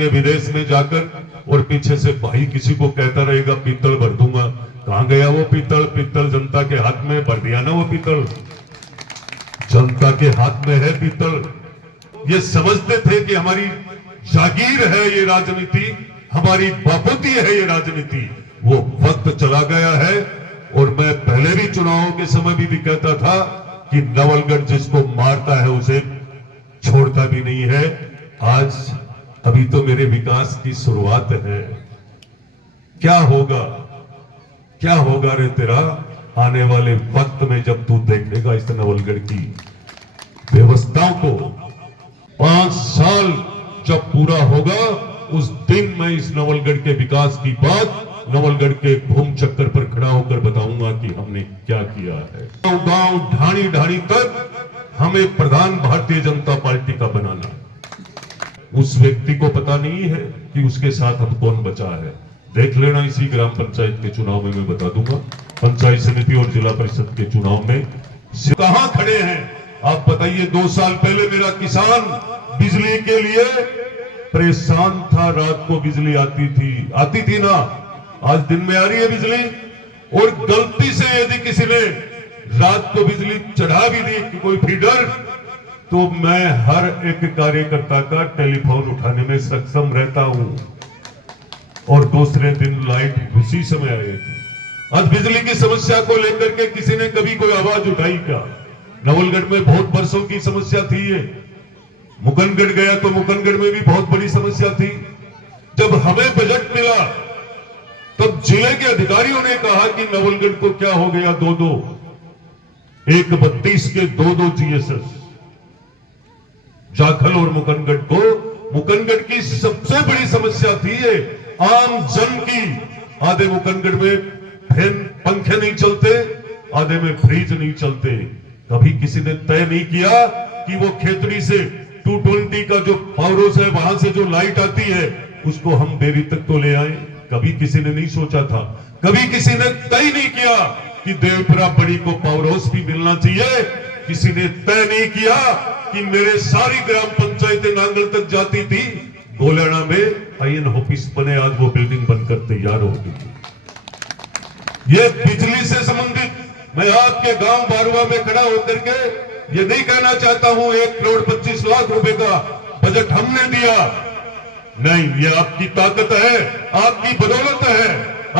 जाएंगे विदेश में जाकर और पीछे से भाई किसी को कहता रहेगा पीतल भर दूंगा। कहां गया वो पीतल? पीतल जनता के हाथ में भर दिया ना, वो पीतल जनता के हाथ में है पीतल। ये समझते थे कि हमारी जागीर है ये राजनीति, हमारी बापूती है ये राजनीति। वो वक्त चला गया है। और मैं पहले भी चुनावों के समय भी कहता था कि नवलगढ़ जिसको मारता है उसे छोड़ता भी नहीं है। आज अभी तो मेरे विकास की शुरुआत है। क्या होगा, क्या होगा रे तेरा आने वाले वक्त में जब तू देखेगा इस नवलगढ़ की व्यवस्थाओं को। 5 साल जब पूरा होगा उस दिन मैं इस नवलगढ़ के विकास की बात नवलगढ़ के घूम चक्कर पर खड़ा होकर बताऊंगा कि हमने क्या किया है। गांव ढाणी ढाणी तक हमें प्रधान भारतीय जनता पार्टी का बनाना। उस व्यक्ति को पता नहीं है कि उसके साथ अब कौन बचा है। देख लेना, इसी ग्राम पंचायत के चुनाव में मैं बता दूंगा। पंचायत समिति और जिला परिषद के चुनाव में कहां खड़े हैं आप बताइए। 2 साल पहले मेरा किसान बिजली के लिए परेशान था। रात को बिजली आती थी ना, आज दिन में आ रही है बिजली। और गलती से यदि किसी ने रात को बिजली चढ़ा भी दी कि कोई फीडर, तो मैं हर एक कार्यकर्ता का टेलीफोन उठाने में सक्षम रहता हूं। और दूसरे दिन लाइट उसी समय आएगी। आज बिजली की समस्या को लेकर के किसी ने कभी कोई आवाज उठाई क्या? नवलगढ़ में बहुत वर्षों की समस्या थी ये। मुकनगढ़ गया तो मुकनगढ़ में भी बहुत बड़ी समस्या थी। जब हमें बजट मिला तब जिले के अधिकारियों ने कहा कि नवलगढ़ को क्या हो गया, 132 के 2 जीएसएस। जाखल और मुकनगढ़ की सबसे बड़ी समस्या थी ये आम जन की। आधे मुकनगढ़ में फैन पंखे नहीं चलते, आधे में फ्रिज नहीं चलते। कभी किसी ने तय नहीं किया कि वो खेतड़ी से 220 का जो पावर हाउस है वहां से जो लाइट आती है उसको हम डेयरी तक तो ले आए। कभी किसी ने नहीं सोचा था। कभी किसी ने तय नहीं किया कि देवपुरा बड़ी को पावर हाउस भी मिलना चाहिए। किसी ने तय नहीं किया कि मेरे सारी ग्राम पंचायतें नांगल तक जाती थी। गोलाना में आईएन ऑफिस बने, आज वो बिल्डिंग बनकर तैयार हो गई। ये बिजली से संबंधित मैं आपके गांव बारुआ में खड़ा होकर के ये नहीं कहना चाहता हूं 1,25,00,000 रुपए का बजट हमने दिया। नहीं, ये आपकी ताकत है, आपकी बदौलत है।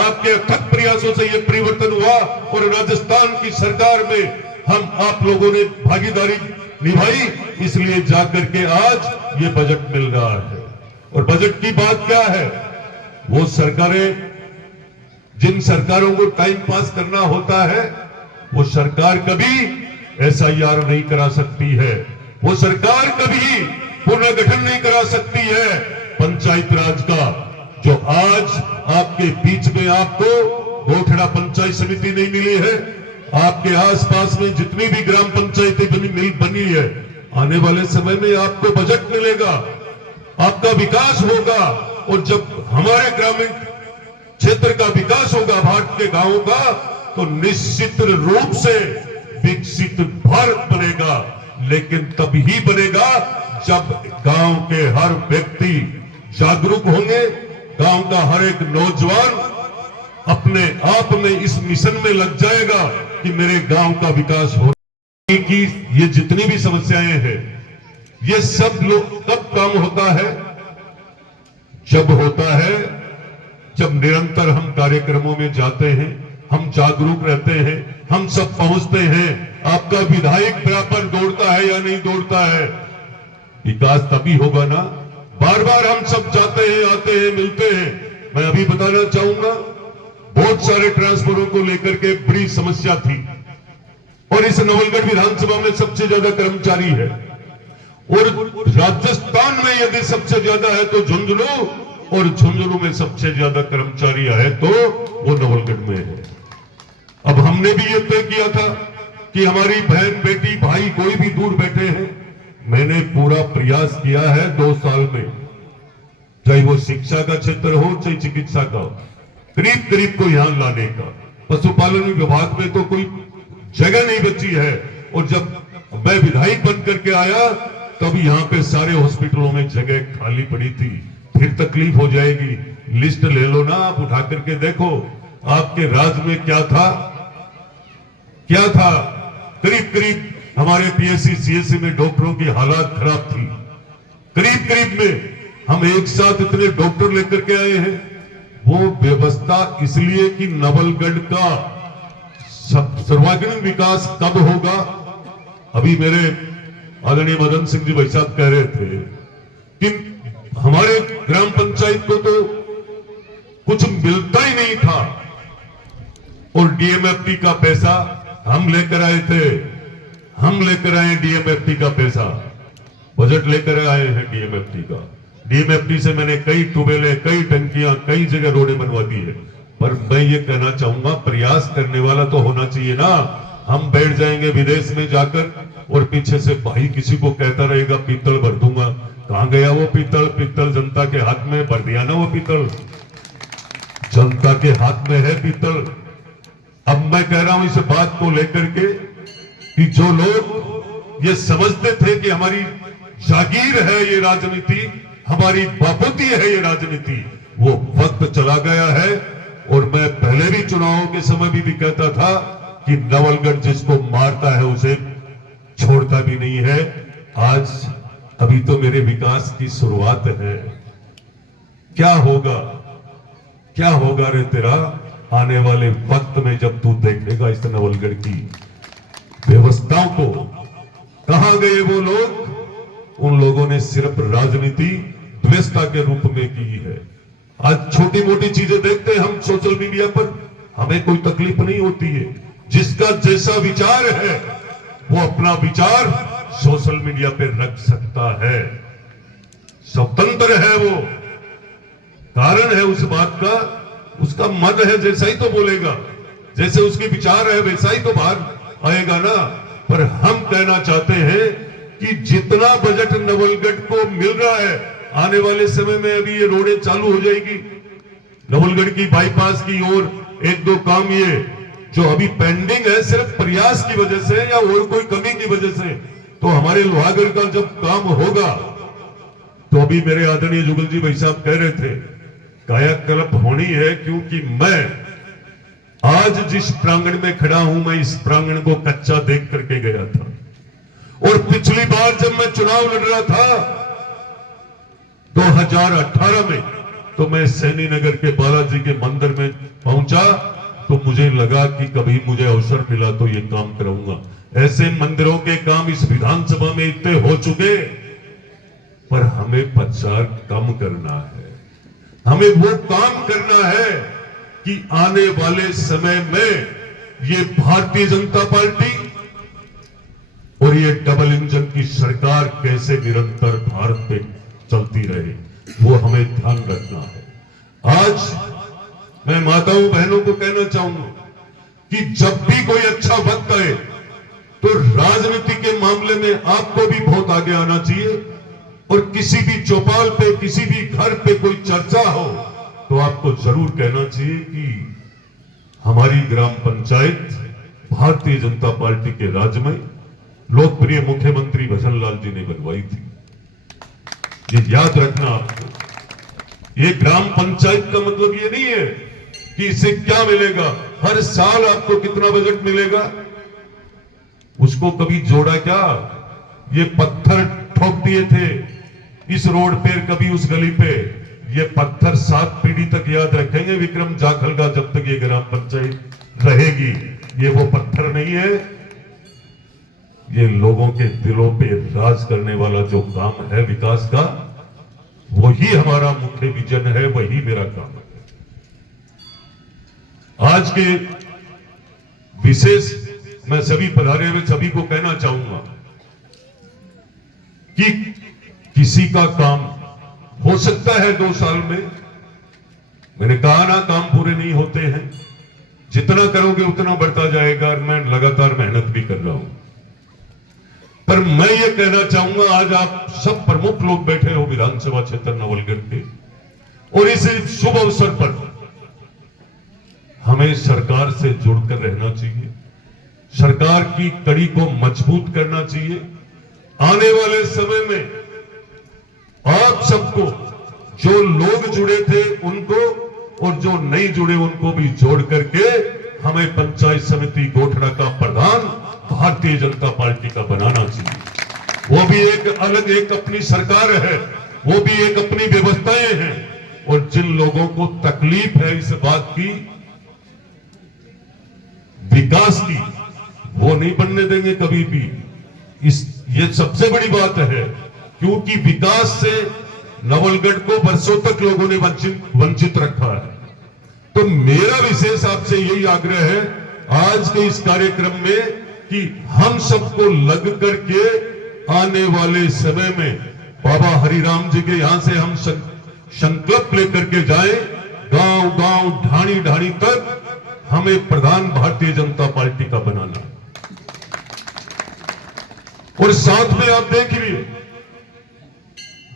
आपके अथक प्रयासों से ये परिवर्तन हुआ और राजस्थान की सरकार में हम आप लोगों ने भागीदारी निभाई, इसलिए जाकर के आज ये बजट मिल रहा है। और बजट की बात क्या है? वो सरकारें, जिन सरकारों को टाइम पास करना होता है, वो सरकार कभी SIR नहीं करा सकती है। वो सरकार कभी पुनर्गठन नहीं करा सकती है पंचायत राज का। जो आज आपके बीच में आपको गोठड़ा पंचायत समिति नहीं मिली है, आपके आसपास में जितनी भी ग्राम पंचायतें बनी है, आने वाले समय में आपको बजट मिलेगा, आपका विकास होगा। और जब हमारे ग्रामीण क्षेत्र का विकास होगा, भारत के गांवों का, तो निश्चित रूप से विकसित भारत बनेगा। लेकिन तभी बनेगा जब गांव के हर व्यक्ति जागरूक होंगे, गांव का हर एक नौजवान अपने आप में इस मिशन में लग जाएगा कि मेरे गांव का विकास हो। कि ये जितनी भी समस्याएं हैं, ये सब लोग कब काम होता है? जब होता है जब निरंतर हम कार्यक्रमों में जाते हैं, हम जागरूक रहते हैं, हम सब पहुंचते हैं। आपका विधायक बराबर दौड़ता है या नहीं दौड़ता है? विकास तभी होगा ना। बार बार हम सब जाते हैं, आते हैं, मिलते हैं। मैं अभी बताना चाहूंगा, बहुत सारे ट्रांसफरों को लेकर के बड़ी समस्या थी और इस नवलगढ़ विधानसभा में सबसे ज्यादा कर्मचारी है। और राजस्थान में यदि सबसे ज्यादा है तो झुंझुनू, और झुंझुनू में सबसे ज्यादा कर्मचारी है तो वो नवलगढ़ में है। अब हमने भी ये तय किया था कि हमारी बहन, बेटी, भाई कोई भी दूर बैठे हैं, मैंने पूरा प्रयास किया है 2 साल में, चाहे वो शिक्षा का क्षेत्र हो चाहे चिकित्सा का, करीब करीब को यहां लाने का। पशुपालन विभाग में तो कोई जगह नहीं बची है। और जब मैं विधायक बन करके आया तब यहां पे सारे हॉस्पिटलों में जगह खाली पड़ी थी, फिर तकलीफ हो जाएगी। लिस्ट ले लो ना, आप उठा करके देखो आपके राज में क्या था, क्या था। करीब करीब हमारे पीएससी सीएससी में डॉक्टरों की हालत खराब थी। करीब करीब में हम एक साथ इतने डॉक्टर लेकर के आए हैं। वो व्यवस्था इसलिए कि नवलगढ़ का सर्वांगीण विकास कब होगा। अभी मेरे आदरणीय मदन सिंह जी भाई साहब कह रहे थे कि हमारे ग्राम पंचायत को तो कुछ मिलता ही नहीं था, और डीएमएफटी का पैसा हम लेकर आए थे। हम लेकर आए डीएमएफटी का पैसा, बजट लेकर आए हैं डीएमएफटी का। डीएमएफटी से मैंने कई ट्यूबवेल, कई टंकियां, कई जगह रोडें बनवा दी है। पर मैं ये कहना चाहूंगा, प्रयास करने वाला तो होना चाहिए ना। हम बैठ जाएंगे विदेश में जाकर और पीछे से भाई किसी को कहता रहेगा पीतल भर दूंगा। कहां गया वो पीतल? पीतल जनता के हाथ में भर दिया ना। वो पीतल जनता के हाथ में है पीतल। अब मैं कह रहा हूं इस बात को लेकर के कि जो लोग ये समझते थे कि हमारी जागीर है ये राजनीति, हमारी बापूती है ये राजनीति, वो वक्त चला गया है। और मैं पहले भी चुनावों के समय भी कहता था कि नवलगढ़ जिसको मारता है उसे छोड़ता भी नहीं है। आज अभी तो मेरे विकास की शुरुआत है। क्या होगा, क्या होगा रे तेरा आने वाले वक्त में जब तू देखेगा इस नवलगढ़ की व्यवस्थाओं को। कहां गए वो लोग? उन लोगों ने सिर्फ राजनीति द्वेषता के रूप में की है। आज छोटी मोटी चीजें देखते हैं हम सोशल मीडिया पर, हमें कोई तकलीफ नहीं होती है। जिसका जैसा विचार है वो अपना विचार सोशल मीडिया पे रख सकता है, स्वतंत्र है वो। कारण है उस बात का, उसका मन है जैसा ही तो बोलेगा, जैसे उसके विचार है वैसा ही तो बाहर आएगा ना। पर हम कहना चाहते हैं कि जितना बजट नवलगढ़ को मिल रहा है, आने वाले समय में अभी ये रोडें चालू हो जाएगी। नवलगढ़ की बाईपास की ओर एक दो काम ये जो अभी पेंडिंग है सिर्फ प्रयास की वजह से या और कोई कमी की वजह से, तो हमारे लोहागढ़ का जब काम होगा तो अभी मेरे आदरणीय जुगल जी भाई साहब कह रहे थे कायाकल्प होनी है। क्योंकि मैं आज जिस प्रांगण में खड़ा हूं, मैं इस प्रांगण को कच्चा देख करके गया था। और पिछली बार जब मैं चुनाव लड़ रहा था 2018 में, तो मैं सैनी नगर के बालाजी के मंदिर में पहुंचा तो मुझे लगा कि कभी मुझे अवसर मिला तो ये काम कराऊंगा। ऐसे मंदिरों के काम इस विधानसभा में इतने हो चुके, पर हमें प्रचार कम करना है। हमें वो काम करना है कि आने वाले समय में ये भारतीय जनता पार्टी और ये डबल इंजन की सरकार कैसे निरंतर भारत पे चलती रहे, वो हमें ध्यान रखना है। आज मैं माताओं बहनों को कहना चाहूंगा कि जब भी कोई अच्छा वक्त आए तो राजनीति के मामले में आपको भी बहुत आगे आना चाहिए। और किसी भी चौपाल पे, किसी भी घर पे कोई चर्चा हो तो आपको जरूर कहना चाहिए कि हमारी ग्राम पंचायत भारतीय जनता पार्टी के राज में लोकप्रिय मुख्यमंत्री भजन लाल जी ने बनवाई थी। ये याद रखना आपको। ये ग्राम पंचायत का मतलब ये नहीं है कि इससे क्या मिलेगा, हर साल आपको कितना बजट मिलेगा, उसको कभी जोड़ा क्या? ये पत्थर ठोक दिए थे इस रोड पे, कभी उस गली पे। ये पत्थर 7 पीढ़ी तक याद रखेंगे विक्रम जाखल का, जब तक ये ग्राम पंचायत रहेगी। ये वो पत्थर नहीं है, ये लोगों के दिलों पे राज करने वाला जो काम है विकास का, वही हमारा मुख्य विजन है, वही मेरा काम है। आज के विशेष मैं सभी पधारे हुए सभी को कहना चाहूंगा कि किसी का काम हो सकता है 2 साल में। मैंने कहा ना, काम पूरे नहीं होते हैं, जितना करोगे उतना बढ़ता जाएगा। मैं लगातार मेहनत भी कर रहा हूं। पर मैं ये कहना चाहूंगा, आज आप सब प्रमुख लोग बैठे हो विधानसभा क्षेत्र नवलगढ़ के, और इस शुभ अवसर पर हमें सरकार से जुड़कर रहना चाहिए, सरकार की कड़ी को मजबूत करना चाहिए। आने वाले समय में आप सबको जो लोग जुड़े थे उनको और जो नहीं जुड़े उनको भी जोड़ करके हमें पंचायत समिति गोठड़ा का प्रधान भारतीय जनता पार्टी का बनाना चाहिए। वो भी एक अलग एक अपनी सरकार है, वो भी एक अपनी व्यवस्थाएं हैं, और जिन लोगों को तकलीफ है इस बात की, विकास की, वो नहीं बनने देंगे कभी भी। ये सबसे बड़ी बात है, क्योंकि विकास से नवलगढ़ को वर्षों तक लोगों ने वंचित रखा है। तो मेरा विशेष आपसे यही आग्रह है आज के इस कार्यक्रम में कि हम सबको लग करके आने वाले समय में बाबा हरिराम जी के यहां से हम संकल्प लेकर के जाएं, गांव गांव ढाणी ढाणी तक हमें प्रधान भारतीय जनता पार्टी का बनाना। और साथ में आप देखिए,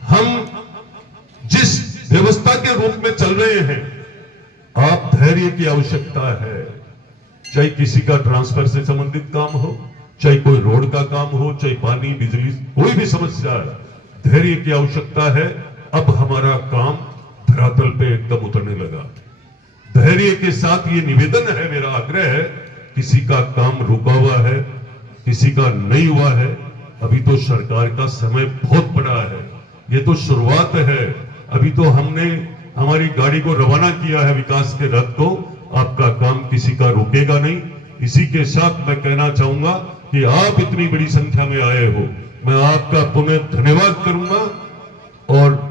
हम जिस व्यवस्था के रूप में चल रहे हैं, आप धैर्य की आवश्यकता है। चाहे किसी का ट्रांसफर से संबंधित काम हो, चाहे कोई रोड का काम हो, चाहे पानी बिजली कोई भी समस्या है, धैर्य की आवश्यकता है। अब हमारा काम धरातल पे एकदम उतरने लगा। धैर्य के साथ ये निवेदन है, मेरा आग्रह है, किसी का काम रुका हुआ है, किसी का नहीं हुआ है, अभी तो सरकार का समय बहुत बड़ा है, ये तो शुरुआत है। अभी तो हमने हमारी गाड़ी को रवाना किया है विकास के रथ को, आपका काम किसी का रुकेगा नहीं। इसी के साथ मैं कहना चाहूंगा कि आप इतनी बड़ी संख्या में आए हो, मैं आपका पुनः धन्यवाद करूंगा और